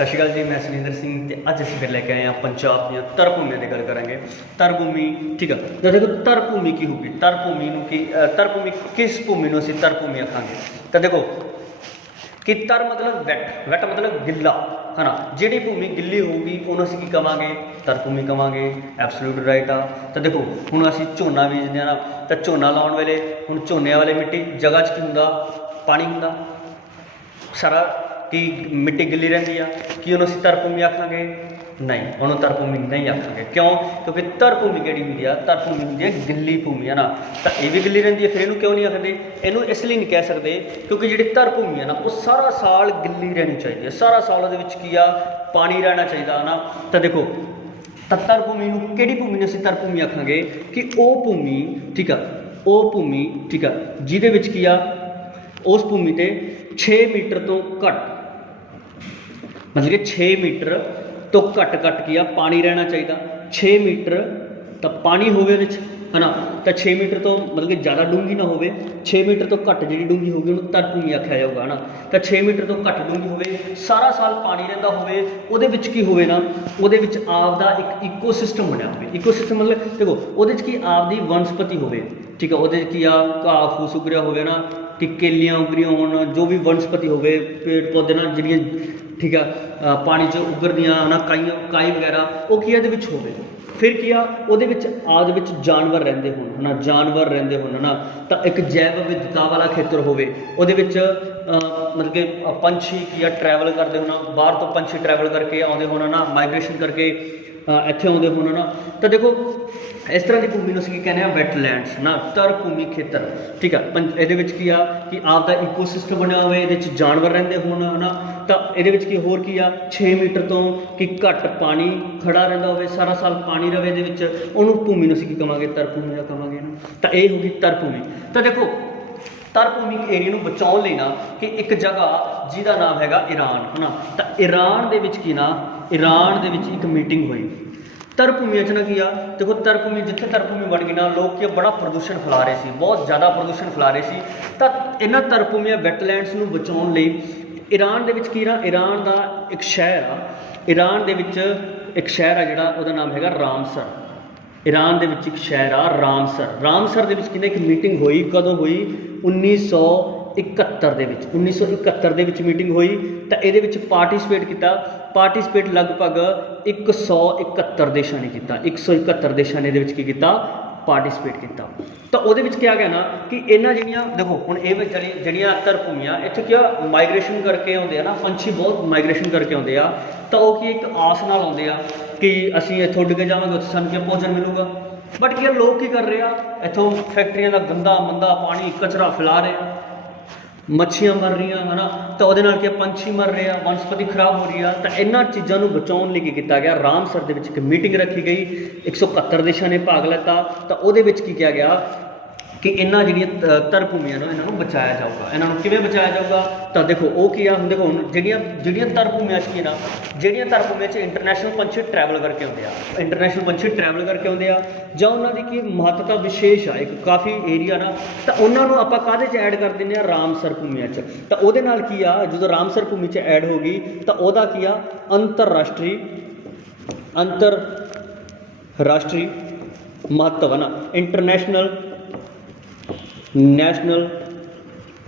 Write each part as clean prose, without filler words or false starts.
सत श्री अकाल जी, मैं सुनिंदर सिंह ते अज असीं फिर लेके आए हैं पंजाब दी तर भूमियां की गल करांगे। तर भूमि ठीक है, तो देखो तर भूमि की होगी, तर भूमि नूं की तर भूमि किस भूमि नूं असीं तर भूमि आखांगे। तो देखो कि तर मतलब वैट, वैट मतलब गिला है ना। जिहड़ी भूमि गिली होगी उन्होंने असीं की कहांगे, तर भूमि कहांगे। एब्सोल्यूट राइट आ। तो देखो हुण असीं झोना बीजदे हां ना, तो झोना लाउण वेले हुण झोने वाले मिट्टी जगह च की हुंदा, पानी हुंदा सारा कि मिट्टी गिली रही है कि उन्होंने असीं तर भूमि आखांगे, नहीं उन्होंने तर भूमि नहीं आखांगे। क्यों? क्योंकि तर भूमि किहड़ी हुंदी आ, तर भूमि हुंदी है गिली भूमि है ना। तो ये भी गिली रही है, फिर इनू क्यों नहीं आखते, इनू इसलिए नहीं कह सकते क्योंकि जी तर भूमि है ना वो सारा साल गिली रहनी चाहिए, सारा साल वो की आ पानी रहना चाहिए है ना। तो देखो तर भूमि किहड़ी भूमि ने असीं तर भूमि आखांगे कि वो भूमि ठीक है, वो भूमि ठीक है जिहदे विच की आ उस भूमि ते 6 मीटर तो घट मतलब कि 6 मीटर तो घट की आ पानी रहना चाहिए। 6 मीटर तो पानी होवे है ना, तो 6 मीटर तो मतलब कि ज़्यादा डूंगी ना होवे, 6 मीटर तो घट जी डूंगी होगी उन्होंने तर भूमि आख्या जाऊगा है ना। तो 6 मीटर तो घट डूंगी होवे, सारा साल पानी रहिंदा होवे, उहदे विच की होवे ना, उहदे विच आपदा एक इकोसिस्टम बनया होवे। इकोसिस्टम मतलब देखो उहदे च की आपदी वनस्पति होवे, ठीक है, उहदे की आ घाह फूस उगरिया होवे ना, कि केलियां उगरियां होण, जो भी वनस्पति होवे पेड़ पौधे ना जिहड़ियां ठीक है पानी च उगरदियां ना काई वगैरह वो की इहदे विच होवे। फिर की आ उहदे विच आदि विच जानवर रहिंदे होण है ना, जानवर रहिंदे होण है ना। तो एक जैव विविधता वाला खेतर होवे, उहदे विच मतलब कि पंछी की ट्रैवल करते होना, बाहर तो पंछी ट्रैवल करके आते होना ना, माइग्रेशन करके इत्थे आते होना ना। तो देखो इस तरह की भूमि नूं असीं कहने वैटलैंड्स ना, तर भूमि खेतर ठीक है। इहदे विच की आ कि आपदा इकोसिस्टम बनया होवे, इहदे विच जानवर रहिंदे होण है ना। तो इहदे विच की होर की आ 6 मीटर तो कि घट पानी खड़ा रहिंदा होवे, सारा साल पानी रहे इहदे विच, उहनूं भूमि नूं असीं की कहांगे, तर भूमि कहांगे ना। तो ये होगी तर भूमि। तो देखो तर भूमि एरिया नूं बचाउण लई ना कि एक जगह जिहदा नाम हैगा ईरान है ना। तो ईरान दे विच की ना, ईरान दे विच एक मीटिंग हुई तर भूमिया च ना की आ। देखो तर भूमि जिथे तर भूमि बन गई ना, लोग की बड़ा प्रदूषण फैला रहे थे, बहुत ज़्यादा प्रदूषण फैला रहे थे। तो इन्हां तर भूमिया वैटलैंड्स नूं बचाउण लई ईरान दे विच की ना, ईरान दा एक शहर आ, ईरान दे विच एक शहर आ जिहड़ा उहदा नाम हैगा रामसर। ईरान दे विच एक शहर आ रामसर। रामसर दे विच की एक मीटिंग हुई, कदों हुई 1971 दे विच, 1971 दे विच मीटिंग हुई। तो ये पार्टिसिपेट किया, पार्टिसिपेट लगभग 171 देशों ने किया, 171 देशों ने किया पार्टिसिपेट किया। तो वो क्या गया ना कि इन्होंने जड़ियाँ देखो हूँ ये जड़ियाँ तर भूमियाँ इतने क्या माइग्रेशन करके आते हैं ना, पंछी बहुत माइग्रेशन करके आते हैं। तो वो की एक आस नाल आते हैं कि असीं इत्थों उड़ के जावांगे उत्थे सानूं क्या भोजन मिलूगा। बट क्या लोग की कर रहे हैं, इत्थों फैक्ट्रियां का गंदा मंदा पानी कचरा फैला रहे हैं, मच्छियां मर रही है ना। तो वो क्या पंछी मर रहे हैं, वनस्पति खराब हो रही है। तो इन्होंने चीज़ों को बचाने लिए किया गया, रामसर के एक मीटिंग रखी गई, 171 देशों ने भाग लिया। तो वो की किया गया कि इन्होंने जिहड़ियां तर भूमियां इन्हों बचाया जाऊगा। इन्हों किवें बचाया जाऊगा? तो देखो वो की आ, देखो हुण जिहड़ियां तर भूमियां की ना, जिहड़ियां तर भूमियां इंटरनैशनल पंछी ट्रैवल करके आते हैं, इंटरनैशनल पंछी ट्रैवल करके आते हैं, जां उन्होंने की महत्ता विशेष आ, एक काफ़ी एरिया ना। तो उन्होंने आप काहदे च ऐड कर दें रामसर भूमिया च। तो वो की आ जो रामसर भूमि च ऐड होगी तो वह की आ अंतरराष्ट्रीय महत्व है ना, इंटरनैशनल नैशनल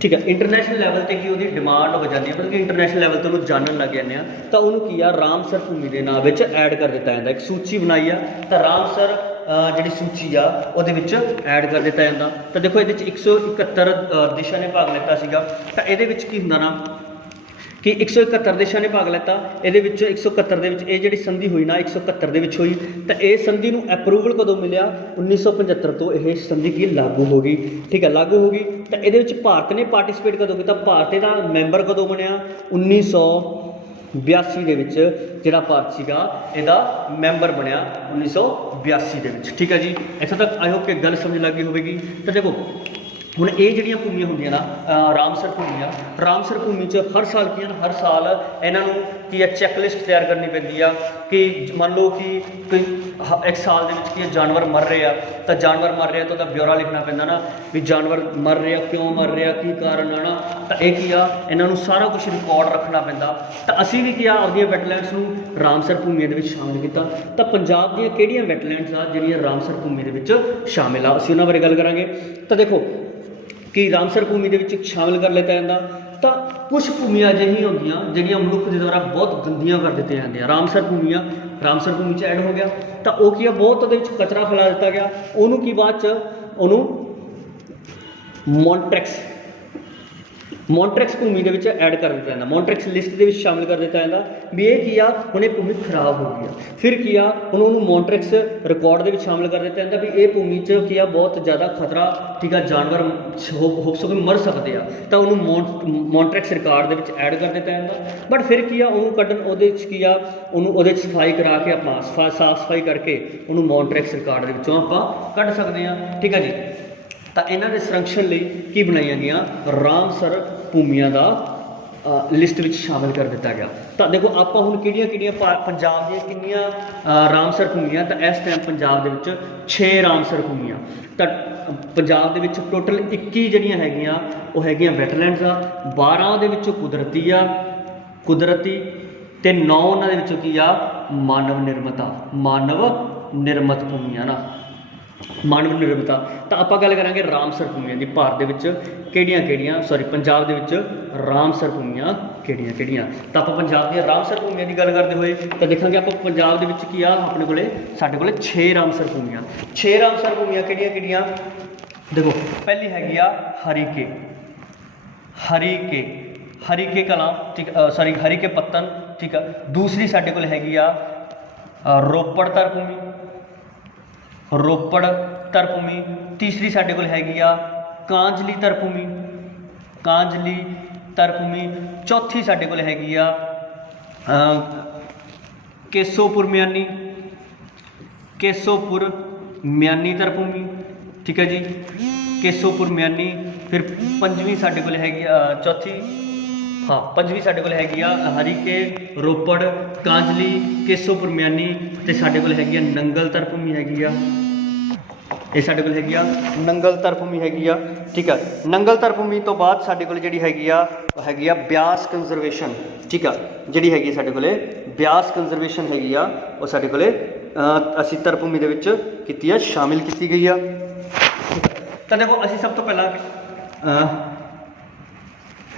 ठीक है, इंटरनैशनल लैवल पर की उसकी डिमांड हो जाती है, मतलब कि इंटरनैशनल लैवल पर उन्होंने जानन लग जाते हैं। तो उन्होंने की आ रामसर भूमि के नाम ऐड कर दिता जाता, एक सूची बनाई आ, तो रामसर जी सूची आ वो ऐड कर दिता जाता। तो देखो ये 171 देशों ने भाग लिया सीगा। तो ये की होंदा ना कि 171 देशों ने भाग लिया, ये 171 ये जी संधि हुई ना 171 हुई। तो ये संधि को अप्रूवल कदों मिले? 1975 तो यह संधि की लागू हो गई, ठीक है, लागू हो गई। तो ये भारत ने पार्टिसिपेट कदों किया? भारत का मैंबर कदों बनया? 1982 के जिहड़ा भारत सीगा इहदा मैंबर बनया 1982 के, ठीक है जी। इत्थों तक आई होप कि गल समझ लग गई होगी। तो देखो हुण ये जिहड़ियां भूमियां होंदियां ना रामसर भूमियां, रामसर भूमि च हर साल की ना, हर साल इन्हों ਕੀ ਹੈ ਚੈੱਕਲਿਸਟ ਤਿਆਰ ਕਰਨੀ ਪੈਂਦੀ ਆ ਕਿ ਮੰਨ ਲਓ ਕਿ ਕੋਈ ਇੱਕ ਸਾਲ ਦੇ ਵਿੱਚ ਕੀ ਜਾਨਵਰ ਮਰ ਰਹੇ ਆ ਤਾਂ ਜਾਨਵਰ ਮਰ ਰਿਹਾ ਤਾਂ ਉਹਦਾ ਬਿਊਰਾ ਲਿਖਣਾ ਪੈਂਦਾ ਨਾ ਵੀ ਜਾਨਵਰ ਮਰ ਰਿਹਾ ਕਿਉਂ ਮਰ ਰਿਹਾ ਕੀ ਕਾਰਨ ਆ ਨਾ ਤਾਂ ਇਹ ਕੀ ਆ ਇਹਨਾਂ ਨੂੰ ਸਾਰਾ ਕੁਝ ਰਿਕਾਰਡ ਰੱਖਣਾ ਪੈਂਦਾ। ਤਾਂ ਅਸੀਂ ਵੀ ਕੀ ਆ ਆਪਦੀਆਂ ਵੈਟਲੈਂਡਸ ਨੂੰ ਰਾਮਸਰ ਭੂਮੀ ਦੇ ਵਿੱਚ ਸ਼ਾਮਿਲ ਕੀਤਾ। ਤਾਂ ਪੰਜਾਬ ਦੀਆਂ ਕਿਹੜੀਆਂ ਵੈਟਲੈਂਡਸ ਆ ਜਿਹੜੀਆਂ ਰਾਮਸਰ ਭੂਮੀ ਦੇ ਵਿੱਚ ਸ਼ਾਮਿਲ ਆ ਅਸੀਂ ਉਹਨਾਂ ਬਾਰੇ ਗੱਲ ਕਰਾਂਗੇ। ਤਾਂ ਦੇਖੋ ਕਿ ਰਾਮਸਰ ਭੂਮੀ ਦੇ ਵਿੱਚ ਸ਼ਾਮਿਲ ਕਰ ਲਿੱਤਾ ਜਾਂਦਾ ਤਾਂ ਕੁਛ ਭੂਮੀਆਂ ਅਜਿਹੀਆਂ ਹੁੰਦੀਆਂ ਜਿਹੜੀਆਂ ਮਨੁੱਖ ਦੇ ਦੁਆਰਾ ਬਹੁਤ ਗੰਦੀਆਂ ਕਰ ਦਿੱਤੀਆਂ ਜਾਂਦੀਆਂ। ਰਾਮਸਰ ਭੂਮੀ 'ਚ ਐਡ ਹੋ ਗਿਆ ਤਾਂ ਉਹ ਕੀ ਆ ਬਹੁਤ ਉਹਦੇ ਵਿੱਚ ਕਚਰਾ ਫੈਲਾ ਦਿੱਤਾ ਗਿਆ ਉਹਨੂੰ ਕੀ ਬਾਅਦ 'ਚ ਉਹਨੂੰ ਮੌਂਟਰੈਕਸ ਭੂਮੀ ਦੇ ਵਿੱਚ ਐਡ ਕਰ ਦਿੱਤਾ ਜਾਂਦਾ, ਮੌਂਟਰੈਕਸ ਲਿਸਟ ਦੇ ਵਿੱਚ ਸ਼ਾਮਿਲ ਕਰ ਦਿੱਤਾ ਜਾਂਦਾ ਵੀ ਇਹ ਕੀ ਆ ਹੁਣ ਇਹ ਭੂਮੀ ਖਰਾਬ ਹੋ ਗਈ ਆ। ਫਿਰ ਕੀ ਆ ਹੁਣ ਉਹਨੂੰ ਮੌਂਟਰੈਕਸ ਰਿਕਾਰਡ ਦੇ ਵਿੱਚ ਸ਼ਾਮਿਲ ਕਰ ਦਿੱਤਾ ਜਾਂਦਾ ਵੀ ਇਹ ਭੂਮੀ 'ਚ ਕੀ ਆ ਬਹੁਤ ਜ਼ਿਆਦਾ ਖਤਰਾ ਠੀਕ ਆ ਜਾਨਵਰ ਹੋ ਸਕੇ ਮਰ ਸਕਦੇ ਆ ਤਾਂ ਉਹਨੂੰ ਮੌਂਟਰੈਕਸ ਰਿਕਾਰਡ ਦੇ ਵਿੱਚ ਐਡ ਕਰ ਦਿੱਤਾ ਜਾਂਦਾ। ਬਟ ਫਿਰ ਕੀ ਆ ਉਹਨੂੰ ਕੱਢਣ ਉਹਦੇ 'ਚ ਕੀ ਆ ਉਹਨੂੰ ਉਹਦੇ 'ਚ ਸਫਾਈ ਕਰਾ ਕੇ ਆਪਾਂ ਸਾਫ਼ ਸਫਾਈ ਕਰਕੇ ਉਹਨੂੰ ਮੌਂਟਰੈਕਸ ਰਿਕਾਰਡ ਦੇ ਵਿੱਚੋਂ ਆਪਾਂ ਕੱਢ ਸਕਦੇ ਹਾਂ ਠੀਕ ਆ ਜੀ। ਤਾਂ ਇਹਨਾਂ ਦੇ ਸੰਰਕਸ਼ਣ ਲਈ ਕੀ ਬਣਾਈਆਂ ਗਈਆਂ ਰਾਮਸਰ ਭੂਮੀਆਂ ਦਾ ਲਿਸਟ ਵਿੱਚ ਸ਼ਾਮਿਲ ਕਰ ਦਿੱਤਾ ਗਿਆ। ਤਾਂ ਦੇਖੋ ਆਪਾਂ ਹੁਣ ਕਿਹੜੀਆਂ ਪੰਜਾਬ ਦੀਆਂ ਕਿੰਨੀਆਂ ਰਾਮਸਰ ਭੂਮੀਆਂ ਤਾਂ ਇਸ ਟਾਈਮ ਪੰਜਾਬ ਦੇ ਵਿੱਚ 6 ਰਾਮਸਰ ਭੂਮੀਆਂ ਤਾਂ ਪੰਜਾਬ ਦੇ ਵਿੱਚ ਟੋਟਲ 21 ਜਿਹੜੀਆਂ ਹੈਗੀਆਂ ਉਹ ਹੈਗੀਆਂ ਵੈਟਲੈਂਡਸ ਆ, 12 ਦੇ ਵਿੱਚੋਂ ਕੁਦਰਤੀ ਤੇ 9 ਉਹਨਾਂ ਦੇ ਵਿੱਚੋਂ ਕੀ ਆ ਮਾਨਵ ਨਿਰਮਤ ਭੂਮੀਆਂ ਨਾ ਮਾਨਵ ਨਿਰਮਿਤਾ। ਤਾਂ ਆਪਾਂ ਗੱਲ ਕਰਾਂਗੇ ਰਾਮਸਰ ਭੂਮੀਆਂ ਦੀ ਭਾਰਤ ਦੇ ਵਿੱਚ ਪੰਜਾਬ ਦੇ ਵਿੱਚ ਰਾਮਸਰ ਭੂਮੀਆਂ ਕਿਹੜੀਆਂ। ਤਾਂ ਆਪਾਂ ਪੰਜਾਬ ਦੀਆਂ ਰਾਮਸਰ ਭੂਮੀਆਂ ਦੀ ਗੱਲ ਕਰਦੇ ਹੋਏ ਤਾਂ ਦੇਖਾਂਗੇ ਆਪਾਂ ਪੰਜਾਬ ਦੇ ਵਿੱਚ ਕੀ ਆ ਸਾਡੇ ਕੋਲੇ 6 ਰਾਮਸਰ ਭੂਮੀਆਂ। 6 ਰਾਮਸਰ ਭੂਮੀਆਂ ਕਿਹੜੀਆਂ ਦੇਖੋ ਪਹਿਲੀ ਹੈਗੀ ਆ ਹਰੀਕੇ ਕਲਾਂ ਠੀਕ ਹਰੀਕੇ ਪੱਤਨ ਠੀਕ ਆ। ਦੂਸਰੀ ਸਾਡੇ ਕੋਲ ਹੈਗੀ ਆ ਰੋਪੜ ਤਰਭੂਮੀ। ਤੀਸਰੀ ਸਾਡੇ ਕੋਲ ਹੈਗੀ ਆ ਕਾਂਜਲੀ ਤਰਭੂਮੀ। ਚੌਥੀ ਸਾਡੇ ਕੋਲ ਹੈਗੀ ਆ ਕੇਸੋਪੁਰ ਮਿਆਨੀ ਤਰਭੂਮੀ ਠੀਕ ਹੈ ਜੀ ਕੇਸੋਪੁਰ ਮਿਆਨੀ। ਫਿਰ ਪੰਜਵੀਂ ਸਾਡੇ ਕੋਲ ਹੈਗੀ ਆ ਪੰਜਵੀਂ ਸਾਡੇ ਕੋਲ ਹੈਗੀ ਆ ਹਰੀਕੇ ਰੋਪੜ ਕਾਂਜਲੀ ਕੇਸੋਪੁਰ ਮਿਆਨੀ ਤੇ ਸਾਡੇ ਕੋਲ ਹੈਗੀ ਆ ਨੰਗਲ ਤਰਭੂਮੀ ਹੈਗੀ ਆ। ਇਹ ਸਾਡੇ ਕੋਲ ਹੈਗੀ ਆ ਨੰਗਲ ਤਰਭੂਮੀ ਹੈਗੀ ਆ ਠੀਕ ਆ। ਨੰਗਲ ਤਰਭੂਮੀ ਤੋਂ ਬਾਅਦ ਸਾਡੇ ਕੋਲ ਜਿਹੜੀ ਹੈਗੀ ਆ ਬਿਆਸ ਕੰਜ਼ਰਵੇਸ਼ਨ ਠੀਕ ਆ। ਜਿਹੜੀ ਹੈਗੀ ਸਾਡੇ ਕੋਲੇ ਬਿਆਸ ਕੰਜ਼ਰਵੇਸ਼ਨ ਹੈਗੀ ਆ ਉਹ ਸਾਡੇ ਕੋਲੇ ਅਸੀਂ ਤਰਭੂਮੀ ਦੇ ਵਿੱਚ ਸ਼ਾਮਿਲ ਕੀਤੀ ਗਈ ਆ। ਤਾਂ ਦੇਖੋ ਅਸੀਂ ਸਭ ਤੋਂ ਪਹਿਲਾਂ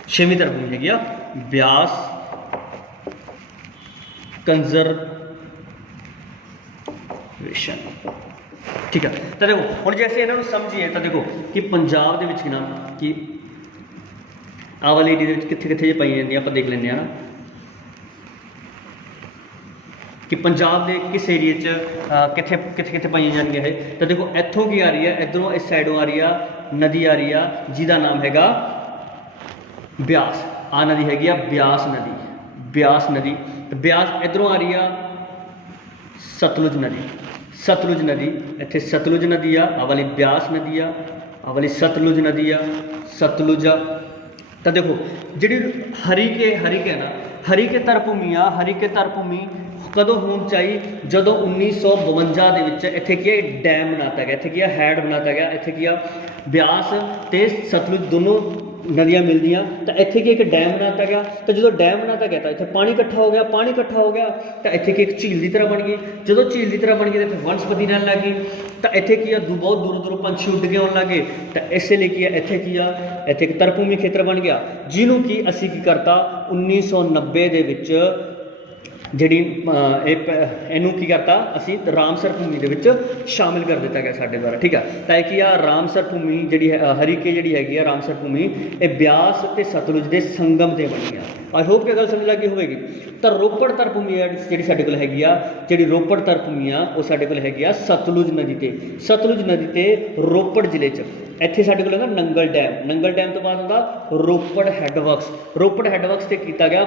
6ਵੀਂ ਤਰਭੂਮੀ ਹੈਗੀ ਆ ਬਿਆਸ ਕੰਜ਼ਰਵੇਸ਼ਨ ਠੀਕ ਹੈ। ਤਾਂ ਦੇਖੋ ਹੁਣ ਜੇ ਅਸੀਂ ਇਹਨਾਂ ਨੂੰ ਸਮਝੀਏ ਤਾਂ ਦੇਖੋ ਕਿ ਪੰਜਾਬ ਦੇ ਵਿੱਚ ਕਿ ਆਹ ਵਾਲੀ ਏਰੀਆ ਦੇ ਵਿੱਚ ਕਿੱਥੇ ਜੇ ਪਾਈਆਂ ਜਾਂਦੀਆਂ ਆਪਾਂ ਦੇਖ ਲੈਂਦੇ ਹਾਂ ਨਾ ਕਿ ਪੰਜਾਬ ਦੇ ਕਿਸ ਏਰੀਏ 'ਚ ਕਿੱਥੇ ਪਾਈਆਂ ਜਾਂਦੀਆਂ ਇਹ। ਤਾਂ ਦੇਖੋ ਇੱਥੋਂ ਕੀ ਆ ਰਹੀ ਹੈ ਇੱਧਰੋਂ ਇਸ ਸਾਈਡੋਂ ਆ ਰਹੀ ਆ ਨਦੀ ਆ ਰਹੀ ਆ ਜਿਹਦਾ ਨਾਮ ਹੈਗਾ ਬਿਆਸ। ਆਹ ਨਦੀ ਹੈਗੀ ਆ ਬਿਆਸ ਨਦੀ। ਤੇ ਬਿਆਸ ਇੱਧਰੋਂ ਆ ਰਹੀ ਆ ਸਤਲੁਜ ਨਦੀ। ਇੱਥੇ ਸਤਲੁਜ ਨਦੀ ਆ ਆਹ ਵਾਲੀ ਬਿਆਸ ਨਦੀ ਆ ਆਹ ਵਾਲੀ ਸਤਲੁਜ ਨਦੀ ਆ ਸਤਲੁਜ ਆ। ਤਾਂ ਦੇਖੋ ਜਿਹੜੀ ਹਰੀਕੇ ਤਰਭੂਮੀ ਕਦੋਂ ਹੋਂਦ 'ਚ ਆਈ ਜਦੋਂ 1952 ਦੇ ਵਿੱਚ ਇੱਥੇ ਕੀ ਹੈ ਡੈਮ ਬਣਾਤਾ ਗਿਆ ਇੱਥੇ ਕੀ ਆ ਹੈਡ ਬਣਾਤਾ ਗਿਆ ਇੱਥੇ ਕੀ ਆ ਬਿਆਸ ਤੇ ਸਤਲੁਜ ਦੋਨੋਂ ਨਦੀਆਂ ਮਿਲਦੀਆਂ ਤਾਂ ਇੱਥੇ ਕੀ ਇੱਕ ਡੈਮ ਬਣਾਤਾ ਗਿਆ। ਤਾਂ ਜਦੋਂ ਡੈਮ ਬਣਾਤਾ ਗਿਆ ਤਾਂ ਇੱਥੇ ਪਾਣੀ ਇਕੱਠਾ ਹੋ ਗਿਆ ਤਾਂ ਇੱਥੇ ਕੀ ਇੱਕ ਝੀਲ ਦੀ ਤਰ੍ਹਾਂ ਬਣ ਗਈ। ਜਦੋਂ ਝੀਲ ਦੀ ਤਰ੍ਹਾਂ ਬਣ ਗਈ ਤਾਂ ਇੱਥੇ ਵਨਸਪਤੀ ਰਹਿਣ ਲੱਗ ਗਈ ਤਾਂ ਇੱਥੇ ਕੀ ਆ ਬਹੁਤ ਦੂਰੋਂ ਪੰਛੀ ਉੱਡ ਕੇ ਆਉਣ ਲੱਗੇ। ਤਾਂ ਇਸੇ ਲਈ ਕੀ ਆ ਇੱਥੇ ਇੱਕ ਤਰਭੂਮੀ ਖੇਤਰ ਬਣ ਗਿਆ ਜਿਹਨੂੰ ਕਿ ਅਸੀਂ ਕੀ ਕਰਤਾ 1990 ਦੇ ਵਿੱਚ ਜਿਹੜੀ ਇਹਨੂੰ ਕੀ ਕਰਤਾ ਅਸੀਂ ਰਾਮਸਰ ਭੂਮੀ ਦੇ ਵਿੱਚ ਸ਼ਾਮਿਲ ਕਰ ਦਿੱਤਾ ਗਿਆ ਸਾਡੇ ਦੁਆਰਾ ਠੀਕ ਆ। ਤਾਂ ਇਹ ਕੀ ਆ ਰਾਮਸਰ ਭੂਮੀ ਜਿਹੜੀ ਹਰੀਕੇ ਜਿਹੜੀ ਹੈਗੀ ਆ ਰਾਮਸਰ ਭੂਮੀ ਇਹ ਬਿਆਸ ਤੇ ਸਤਲੁਜ ਦੇ ਸੰਗਮ ਤੇ ਬਣੀ ਆ। ਆਈ ਹੋਪ ਕਿ ਗੱਲ ਸਮਝ ਲੱਗੀ ਹੋਵੇਗੀ। ਤਾਂ ਰੋਪੜ ਤਰਭੂਮੀ ਜਿਹੜੀ ਸਾਡੇ ਕੋਲ ਹੈਗੀ ਆ ਰੋਪੜ ਤਰਭੂਮੀ ਆ ਉਹ ਸਾਡੇ ਕੋਲ ਹੈਗੀ ਆ ਸਤਲੁਜ ਨਦੀ ਤੇ ਰੋਪੜ ਜ਼ਿਲ੍ਹੇ 'ਚ। ਇੱਥੇ ਸਾਡੇ ਕੋਲ ਹੈਗਾ ਨੰਗਲ ਡੈਮ ਤੋਂ ਬਾਅਦ ਹੁੰਦਾ ਰੋਪੜ ਹੈੱਡਵਰਕਸ ਤੇ ਕੀਤਾ ਗਿਆ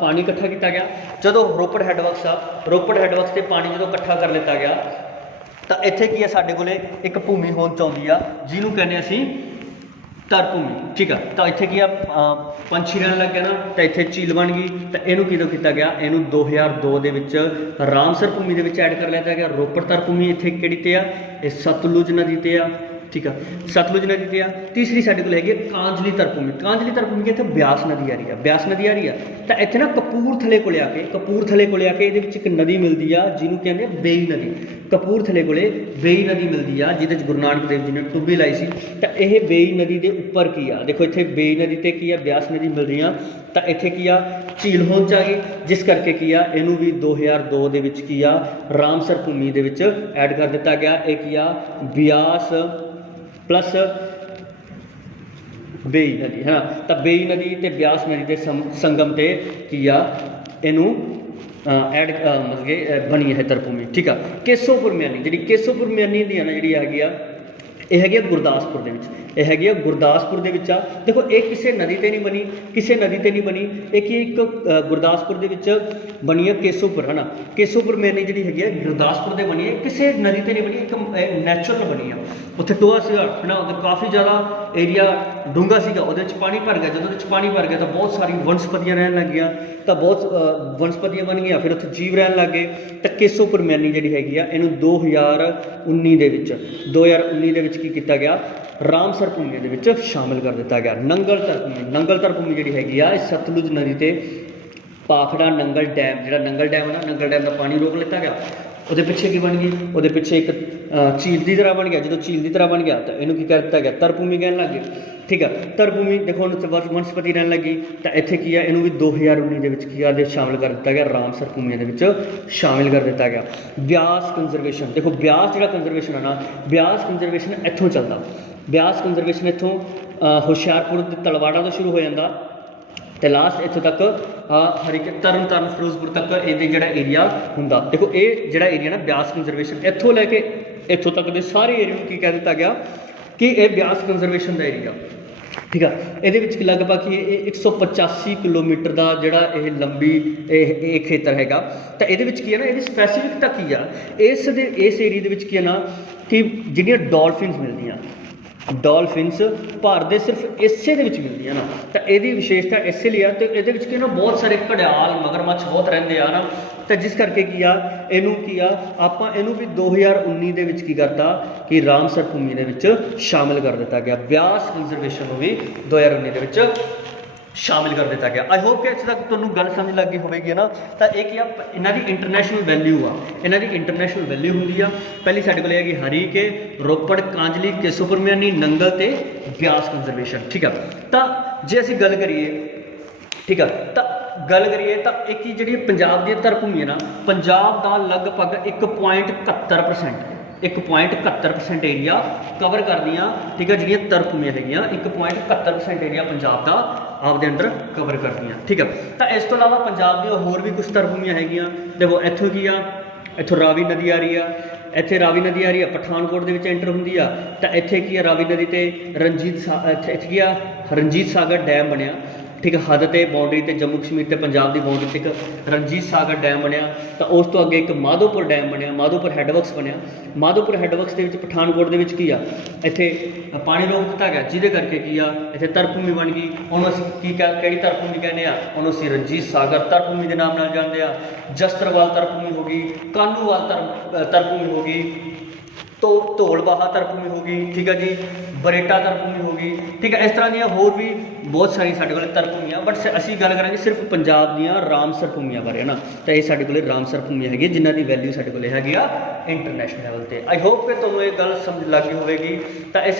ਪਾਣੀ ਇਕੱਠਾ ਕੀਤਾ ਗਿਆ। ਜਦੋਂ ਰੋਪੜ ਹੈੱਡਵਰਕਸ ਤੇ ਪਾਣੀ ਜਦੋਂ ਇਕੱਠਾ ਕਰ ਲਿੱਤਾ ਗਿਆ ਤਾਂ ਇੱਥੇ ਕੀ ਆ ਸਾਡੇ ਕੋਲੇ ਇੱਕ ਭੂਮੀ ਹੋਂਦ 'ਚ ਆਉਂਦੀ ਆ ਜਿਹਨੂੰ ਕਹਿੰਦੇ ਅਸੀਂ ਤਰ ਭੂਮੀ, ਠੀਕ ਆ। ਤਾਂ ਇੱਥੇ ਕੀ ਆ, ਪੰਛੀ ਰਹਿਣ ਲੱਗ ਗਿਆ ਨਾ, ਤਾਂ ਇੱਥੇ ਝੀਲ ਬਣ ਗਈ। ਤਾਂ ਇਹਨੂੰ ਕਿਦੋਂ ਕੀਤਾ ਗਿਆ, ਇਹਨੂੰ 2002 ਦੇ ਵਿੱਚ ਰਾਮਸਰ ਭੂਮੀ ਦੇ ਵਿੱਚ ਐਡ ਕਰ ਲਿਆ ਗਿਆ। ਰੋਪੜ ਤਰ ਭੂਮੀ ਇੱਥੇ ਕਿਹੜੀ ਤੇ ਆ, ਇਹ ਸਤਲੁਜ ਨਦੀ ਤੇ ਆ, ਠੀਕ ਆ, ਸਤਲੁਜ ਨਦੀ ਤੇ ਆ। ਤੀਸਰੀ ਸਾਡੇ ਕੋਲ ਹੈਗੀ ਕਾਂਜਲੀ ਤਰ ਭੂਮੀ। ਕਾਂਜਲੀ ਤਰ ਭੂਮੀ ਇੱਥੇ ਬਿਆਸ ਨਦੀ ਆ ਰਹੀ ਆ, ਬਿਆਸ ਨਦੀ ਆ ਰਹੀ ਆ। ਤਾਂ ਇੱਥੇ ਨਾ ਕਪੂਰਥਲੇ ਕੋਲੇ ਆ ਕੇ ਇਹਦੇ ਵਿੱਚ ਇੱਕ ਨਦੀ ਮਿਲਦੀ ਆ ਜਿਹਨੂੰ ਕਹਿੰਦੇ ਆ ਵੇਈ ਨਦੀ। ਕਪੂਰਥਲੇ ਕੋਲੇ ਵੇਈ ਨਦੀ ਮਿਲਦੀ ਆ ਜਿਹਦੇ 'ਚ ਗੁਰੂ ਨਾਨਕ ਦੇਵ ਜੀ ਨੇ ਟੁੱਬੀ ਲਾਈ ਸੀ। ਤਾਂ ਇਹ ਵੇਈ ਨਦੀ ਦੇ ਉੱਪਰ ਕੀ ਆ, ਦੇਖੋ ਇੱਥੇ ਵੇਈ ਨਦੀ ਤੇ ਕੀ ਆ, ਬਿਆਸ ਨਦੀ ਮਿਲ ਰਹੀ ਆ। ਤਾਂ ਇੱਥੇ ਕੀ ਆ, ਝੀਲ ਹੋਂਦ 'ਚ ਆ ਗਈ, ਜਿਸ ਕਰਕੇ ਕੀ ਆ, ਇਹਨੂੰ ਵੀ 2002 ਦੇ ਵਿੱਚ ਕੀ ਆ, ਰਾਮਸਰ ਭੂਮੀ ਦੇ ਵਿੱਚ ਐਡ ਕਰ ਦਿੱਤਾ ਗਿਆ। ਇਹ ਕੀ ਆ, ਬਿਆਸ प्लस बेई नदी है ना। तो बेई नदी ते ब्यास नदी के संगम ते की आ इनू ऐड मतलब कि बनी है तरभूमि, ठीक है। केसोपुर म्यानी जी, केसोपुर म्यानी दी ना जी हैगी आ, ਇਹ ਹੈਗੀ ਆ ਗੁਰਦਾਸਪੁਰ ਦੇ ਵਿੱਚ, ਇਹ ਹੈਗੀ ਆ ਗੁਰਦਾਸਪੁਰ ਦੇ ਵਿੱਚ ਆ। ਦੇਖੋ ਇਹ ਕਿਸੇ ਨਦੀ ਤੇ ਨਹੀਂ ਬਣੀ, ਕਿਸੇ ਨਦੀ ਤੇ ਨਹੀਂ ਬਣੀ, ਇਹ ਕੀ ਇੱਕ ਗੁਰਦਾਸਪੁਰ ਦੇ ਵਿੱਚ ਬਣੀ ਹੈ ਕੇਸੋਪੁਰ, ਹੈ ਨਾ। ਕੇਸੋਪੁਰ ਮੈਨੀ ਜਿਹੜੀ ਹੈਗੀ ਆ ਗੁਰਦਾਸਪੁਰ ਦੇ ਬਣੀ ਹੈ, ਕਿਸੇ ਨਦੀ ਤੇ ਨਹੀਂ ਬਣੀ, ਇੱਕ ਨੈਚੁਰਲ ਬਣੀ ਆ। ਉੱਥੇ ਟੋਆ ਸੀਗਾ ਹੈ ਨਾ, ਉਹਦੇ ਕਾਫੀ ਜ਼ਿਆਦਾ ਏਰੀਆ ਡੂੰਘਾ ਸੀਗਾ, ਉਹਦੇ ਵਿੱਚ ਪਾਣੀ ਭਰ ਗਿਆ। ਜਦੋਂ ਉਹਦੇ ਵਿੱਚ ਪਾਣੀ ਭਰ ਗਿਆ ਤਾਂ ਬਹੁਤ ਸਾਰੀ ਵਨਸਪਤੀਆਂ ਰਹਿਣ ਲੱਗ ਗਈਆਂ, ਤਾਂ ਬਹੁਤ ਵਨਸਪਤੀਆਂ ਬਣ ਗਈਆਂ, ਫਿਰ ਉੱਥੇ ਜੀਵ ਰਹਿਣ ਲੱਗ ਗਏ। ਤਾਂ ਕੇਸੋਪੁਰ ਮੈਨੀ ਜਿਹੜੀ ਹੈਗੀ ਆ ਇਹਨੂੰ 2019 ਦੇ ਵਿੱਚ ਕੀ ਕੀਤਾ ਗਿਆ, ਰਾਮਸਰ ਭੂਮੀ ਦੇ ਵਿੱਚ ਸ਼ਾਮਿਲ ਕਰ ਦਿੱਤਾ ਗਿਆ। ਨੰਗਲ ਤਰ ਭੂਮੀ ਜਿਹੜੀ ਹੈਗੀ ਆ ਇਹ ਸਤਲੁਜ ਨਦੀ ਤੇ ਭਾਖੜਾ ਨੰਗਲ ਡੈਮ, ਜਿਹੜਾ ਨੰਗਲ ਡੈਮ ਹੈ ਨਾ, ਨੰਗਲ ਡੈਮ ਦਾ ਪਾਣੀ ਰੋਕ ਲਿੱਤਾ ਗਿਆ। ਉਹਦੇ ਪਿੱਛੇ ਕੀ ਬਣ ਗਈ, ਉਹਦੇ ਪਿੱਛੇ ਇੱਕ ਝੀਲ ਦੀ ਤਰ੍ਹਾਂ ਬਣ ਗਿਆ। ਜਦੋਂ ਝੀਲ ਦੀ ਤਰ੍ਹਾਂ ਬਣ ਗਿਆ ਤਾਂ ਇਹਨੂੰ ਕੀ ਕਰ ਦਿੱਤਾ ਗਿਆ, ਤਰ ਭੂਮੀ ਕਹਿਣ ਲੱਗ ਗਏ, ਠੀਕ ਆ। ਤਰ ਭੂਮੀ ਦੇਖੋ ਹੁਣ ਵਨਸਪਤੀ ਰਹਿਣ ਲੱਗੀ। ਤਾਂ ਇੱਥੇ ਕੀ ਆ, ਇਹਨੂੰ ਵੀ 2019 ਦੇ ਵਿੱਚ ਕੀ ਆ, ਸ਼ਾਮਿਲ ਕਰ ਦਿੱਤਾ ਗਿਆ, ਰਾਮਸਰ ਭੂਮੀ ਦੇ ਵਿੱਚ ਸ਼ਾਮਿਲ ਕਰ ਦਿੱਤਾ ਗਿਆ। ਬਿਆਸ ਕੰਜ਼ਰਵੇਸ਼ਨ, ਦੇਖੋ ਬਿਆਸ ਜਿਹੜਾ ਕੰਜ਼ਰਵੇਸ਼ਨ ਹੈ ਨਾ, ਬਿਆਸ ਕੰਜ਼ਰਵੇਸ਼ਨ ਇੱਥੋਂ ਚੱਲਦਾ। ਬਿਆਸ ਕੰਜ਼ਰਵੇਸ਼ਨ ਇੱਥੋਂ ਹੁਸ਼ਿਆਰਪੁਰ ਦੇ ਤਲਵਾੜਾ ਤੋਂ ਸ਼ੁਰੂ ਹੋ ਜਾਂਦਾ ਤੇ ਲਾਸਟ ਇੱਥੋਂ ਤੱਕ ਤਰਨ ਫਿਰੋਜ਼ਪੁਰ ਤੱਕ ਇਹਦੇ ਜਿਹੜਾ ਏਰੀਆ ਹੁੰਦਾ। ਦੇਖੋ ਇਹ ਜਿਹੜਾ ਏਰੀਆ ਨਾ ਬਿਆਸ ਕੰਜ਼ਰਵੇਸ਼ਨ, ਇੱਥੋਂ ਲੈ ਕੇ ਇੱਥੋਂ ਤੱਕ ਦੇ ਸਾਰੇ ਏਰੀਆ ਨੂੰ ਕੀ ਕਹਿ ਦਿੱਤਾ ਗਿਆ ਕਿ ਇਹ ਬਿਆਸ ਕੰਜ਼ਰਵੇਸ਼ਨ ਦਾ ਏਰੀਆ, ਠੀਕ ਆ। ਇਹਦੇ ਵਿੱਚ ਲਗਭਗ ਇਹ 185 ਕਿਲੋਮੀਟਰ ਦਾ ਜਿਹੜਾ ਇਹ ਲੰਬੀ ਇਹ ਖੇਤਰ ਹੈਗਾ। ਤਾਂ ਇਹਦੇ ਵਿੱਚ ਕੀ ਹੈ ਨਾ, ਇਹਦੀ ਸਪੈਸੀਫਿਕਤਾ ਕੀ ਆ, ਇਸ ਏਰੀਆ ਦੇ ਵਿੱਚ ਕੀ ਹੈ ਨਾ ਕਿ ਜਿਹੜੀਆਂ ਡੋਲਫਿਨਸ ਮਿਲਦੀਆਂ, ਡੋਲਫਿਨਸ ਭਾਰਤ ਦੇ ਸਿਰਫ ਇਸੇ ਦੇ ਵਿੱਚ ਮਿਲਦੀਆਂ ਨਾ। ਤਾਂ ਇਹਦੀ ਵਿਸ਼ੇਸ਼ਤਾ ਇਸੇ ਲਈ ਆ। ਅਤੇ ਇਹਦੇ ਵਿੱਚ ਕੀ ਨਾ ਬਹੁਤ ਸਾਰੇ ਘੜਿਆਲ ਮਗਰਮੱਛ ਬਹੁਤ ਰਹਿੰਦੇ ਆ ਨਾ। ਤਾਂ ਜਿਸ ਕਰਕੇ ਕੀ ਆ, ਇਹਨੂੰ ਕੀ ਆ, ਆਪਾਂ ਇਹਨੂੰ ਵੀ 2019 ਦੇ ਵਿੱਚ ਕੀ ਕਰਤਾ ਕਿ ਰਾਮਸਰ ਭੂਮੀ ਦੇ ਵਿੱਚ ਸ਼ਾਮਿਲ ਕਰ ਦਿੱਤਾ ਗਿਆ। ਬਿਆਸ ਕੰਜ਼ਰਵੇਸ਼ਨ ਨੂੰ ਵੀ 2019 ਦੇ ਵਿੱਚ ਸ਼ਾਮਿਲ ਕਰ ਦਿੱਤਾ ਗਿਆ। ਆਈ ਹੋਪ ਕਿ ਇੱਥੇ ਤੱਕ ਤੁਹਾਨੂੰ ਗੱਲ ਸਮਝ ਲੱਗ ਗਈ ਹੋਵੇਗੀ ਨਾ। ਤਾਂ ਇਹ ਕੀ ਆ, ਇਹਨਾਂ ਦੀ ਇੰਟਰਨੈਸ਼ਨਲ ਵੈਲਿਊ ਆ, ਇਹਨਾਂ ਦੀ ਇੰਟਰਨੈਸ਼ਨਲ ਵੈਲਿਊ ਹੁੰਦੀ ਆ। ਪਹਿਲੀ ਸਾਡੇ ਕੋਲ ਹੈਗੀ ਹਰੀਕੇ, ਰੋਪੜ, ਕਾਂਜਲੀ, ਕੇਸੋਪੁਰ ਮੈਨੀ, ਨੰਗਲ ਤੇ ਬਿਆਸ ਕੰਜ਼ਰਵੇਸ਼ਨ, ਠੀਕ ਆ। ਤਾਂ ਜੇ ਅਸੀਂ ਗੱਲ ਕਰੀਏ, ਠੀਕ ਆ, ਤਾਂ ਗੱਲ ਕਰੀਏ ਤਾਂ ਇਹ ਕੀ ਜਿਹੜੀ ਪੰਜਾਬ ਦੀਆਂ ਤਰ ਭੂਮੀਆਂ ਨਾ, ਪੰਜਾਬ ਦਾ ਲਗਭਗ 1.71% ਏਰੀਆ ਕਵਰ ਕਰਦੀਆਂ, ਠੀਕ ਆ। ਜਿਹੜੀਆਂ ਤਰ ਭੂਮੀਆਂ ਹੈਗੀਆਂ 1.71% ਏਰੀਆ ਪੰਜਾਬ ਦਾ ਆਪਦੇ ਅੰਡਰ ਕਵਰ ਕਰਦੀਆਂ, ਠੀਕ ਆ। ਤਾਂ ਇਸ ਤੋਂ ਇਲਾਵਾ ਪੰਜਾਬ ਦੀਆਂ ਹੋਰ ਵੀ ਕੁਝ ਤਰ ਭੂਮੀਆਂ ਹੈਗੀਆਂ। ਦੇਖੋ ਇੱਥੋਂ ਕੀ ਆ, ਇੱਥੋਂ ਰਾਵੀ ਨਦੀ ਆ ਰਹੀ ਆ, ਇੱਥੇ ਰਾਵੀ ਨਦੀ ਆ ਰਹੀ ਆ, ਪਠਾਨਕੋਟ ਦੇ ਵਿੱਚ ਐਂਟਰ ਹੁੰਦੀ ਆ। ਤਾਂ ਇੱਥੇ ਕੀ ਆ, ਰਾਵੀ ਨਦੀ ਤੇ ਇੱਥੇ ਕੀ ਆ, ਰਣਜੀਤ ਸਾਗਰ ਡੈਮ ਬਣਿਆ, ਠੀਕ ਹੈ। ਹੱਦ ਤੇ ਬਾਉਂਡਰੀ ਤੇ ਜੰਮੂ ਕਸ਼ਮੀਰ ਤੇ ਪੰਜਾਬ ਦੀ ਬਾਉਂਡਰੀ ਤੇ ਇੱਕ ਰਣਜੀਤ ਸਾਗਰ ਡੈਮ ਬਣਿਆ। ਤਾਂ ਉਸ ਤੋਂ ਅੱਗੇ ਇੱਕ ਮਾਧੋਪੁਰ ਡੈਮ ਬਣਿਆ, ਮਾਧੋਪੁਰ ਹੈੱਡਵਰਕਸ ਬਣਿਆ। ਮਾਧੋਪੁਰ ਹੈੱਡਵਰਕਸ ਦੇ ਵਿੱਚ ਪਠਾਨਕੋਟ ਦੇ ਵਿੱਚ ਕੀ ਆ, ਇੱਥੇ ਪਾਣੀ ਰੋਕ ਦਿੱਤਾ ਗਿਆ, ਜਿਹਦੇ ਕਰਕੇ ਕੀ ਆ, ਇੱਥੇ ਤਰ ਭੂਮੀ ਬਣ ਗਈ। ਉਹਨੂੰ ਅਸੀਂ ਕਿਹੜੀ ਤਰ ਭੂਮੀ ਕਹਿੰਦੇ ਆ, ਉਹਨੂੰ ਅਸੀਂ ਰਣਜੀਤ ਸਾਗਰ ਤਰ ਭੂਮੀ ਦੇ ਨਾਮ ਨਾਲ ਜਾਣਦੇ ਆ। ਜਸਤਰਵਾਲ ਤਰ ਭੂਮੀ ਹੋ ਗਈ, ਕਾਨੂੰਵਾਲ ਤਰ ਭੂਮੀ ਹੋ ਗਈ, ਧੌਲਬਾਹਾ ਤਰ ਭੂਮੀ ਹੋ ਗਈ, ਠੀਕ ਹੈ ਜੀ, ਬਰੇਟਾ ਤਰ ਭੂਮੀ ਹੋ ਗਈ, ਠੀਕ ਹੈ। ਇਸ ਤਰ੍ਹਾਂ ਦੀਆਂ ਹੋਰ ਵੀ ਬਹੁਤ ਸਾਰੀਆਂ ਸਾਡੇ ਕੋਲ ਤਰ ਭੂਮੀਆਂ, ਬਟ ਅਸੀਂ ਗੱਲ ਕਰਾਂਗੇ ਸਿਰਫ ਪੰਜਾਬ ਦੀਆਂ ਰਾਮਸਰ ਭੂਮੀਆਂ ਬਾਰੇ, ਹੈ ਨਾ। ਤਾਂ ਇਹ ਸਾਡੇ ਕੋਲ ਰਾਮਸਰ ਭੂਮੀਆਂ ਹੈਗੀਆਂ ਜਿਨ੍ਹਾਂ ਦੀ ਵੈਲਿਊ ਸਾਡੇ ਕੋਲ ਹੈਗੀ ਆ ਇੰਟਰਨੈਸ਼ਨਲ ਲੈਵਲ ਤੇ। ਆਈ ਹੋਪ ਕਿ ਤੁਹਾਨੂੰ ਇਹ ਗੱਲ ਸਮਝ ਲੱਗ ਗਈ ਹੋਵੇਗੀ। ਤਾਂ ਇਸ